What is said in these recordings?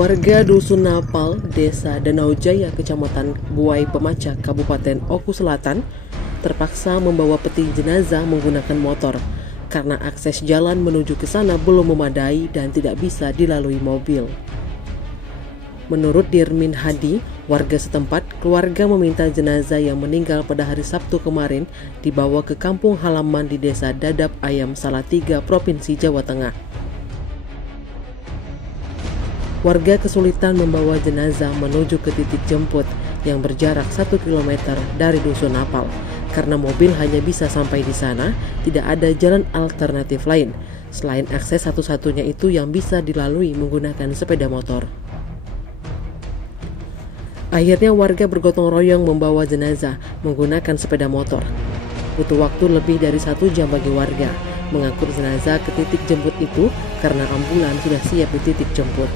Warga Dusun Napal, Desa Danau Jaya, Kecamatan Buai Pemacah, Kabupaten Oku Selatan, terpaksa membawa peti jenazah menggunakan motor karena akses jalan menuju ke sana belum memadai dan tidak bisa dilalui mobil. Menurut Dirmin Hadi, warga setempat, keluarga meminta jenazah yang meninggal pada hari Sabtu kemarin dibawa ke kampung halaman di Desa Dadap Ayam Salatiga, Provinsi Jawa Tengah. Warga kesulitan membawa jenazah menuju ke titik jemput yang berjarak 1 km dari Dusun Napal. Karena mobil hanya bisa sampai di sana, tidak ada jalan alternatif lain selain akses satu-satunya itu yang bisa dilalui menggunakan sepeda motor. Akhirnya warga bergotong royong membawa jenazah menggunakan sepeda motor. Butuh waktu lebih dari 1 jam bagi warga mengangkut jenazah ke titik jemput itu karena ambulan sudah siap di titik jemput.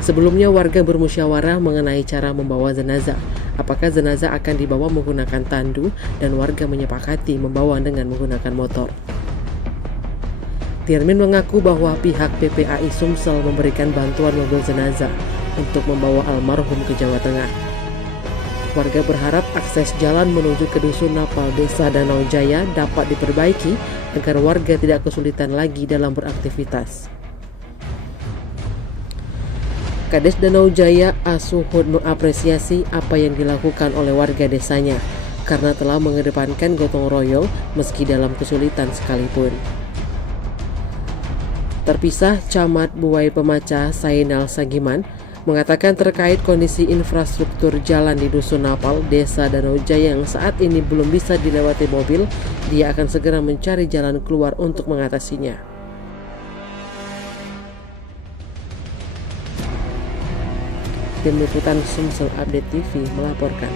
Sebelumnya warga bermusyawarah mengenai cara membawa jenazah. Apakah jenazah akan dibawa menggunakan tandu dan warga menyepakati membawa dengan menggunakan motor. Dirmin mengaku bahwa pihak PPAI Sumsel memberikan bantuan mobil jenazah untuk membawa almarhum ke Jawa Tengah. Warga berharap akses jalan menuju ke Dusun Napal, Desa Danau Jaya dapat diperbaiki agar warga tidak kesulitan lagi dalam beraktivitas. Kades Danau Jaya Asuhud mengapresiasi apa yang dilakukan oleh warga desanya karena telah mengedepankan gotong royong meski dalam kesulitan sekalipun. Terpisah, Camat Buai Pemacah Sainal Sagiman mengatakan terkait kondisi infrastruktur jalan di Dusun Napal, Desa Danau Jaya yang saat ini belum bisa dilewati mobil, dia akan segera mencari jalan keluar untuk mengatasinya. Tim Liputan Sumsel Update TV melaporkan.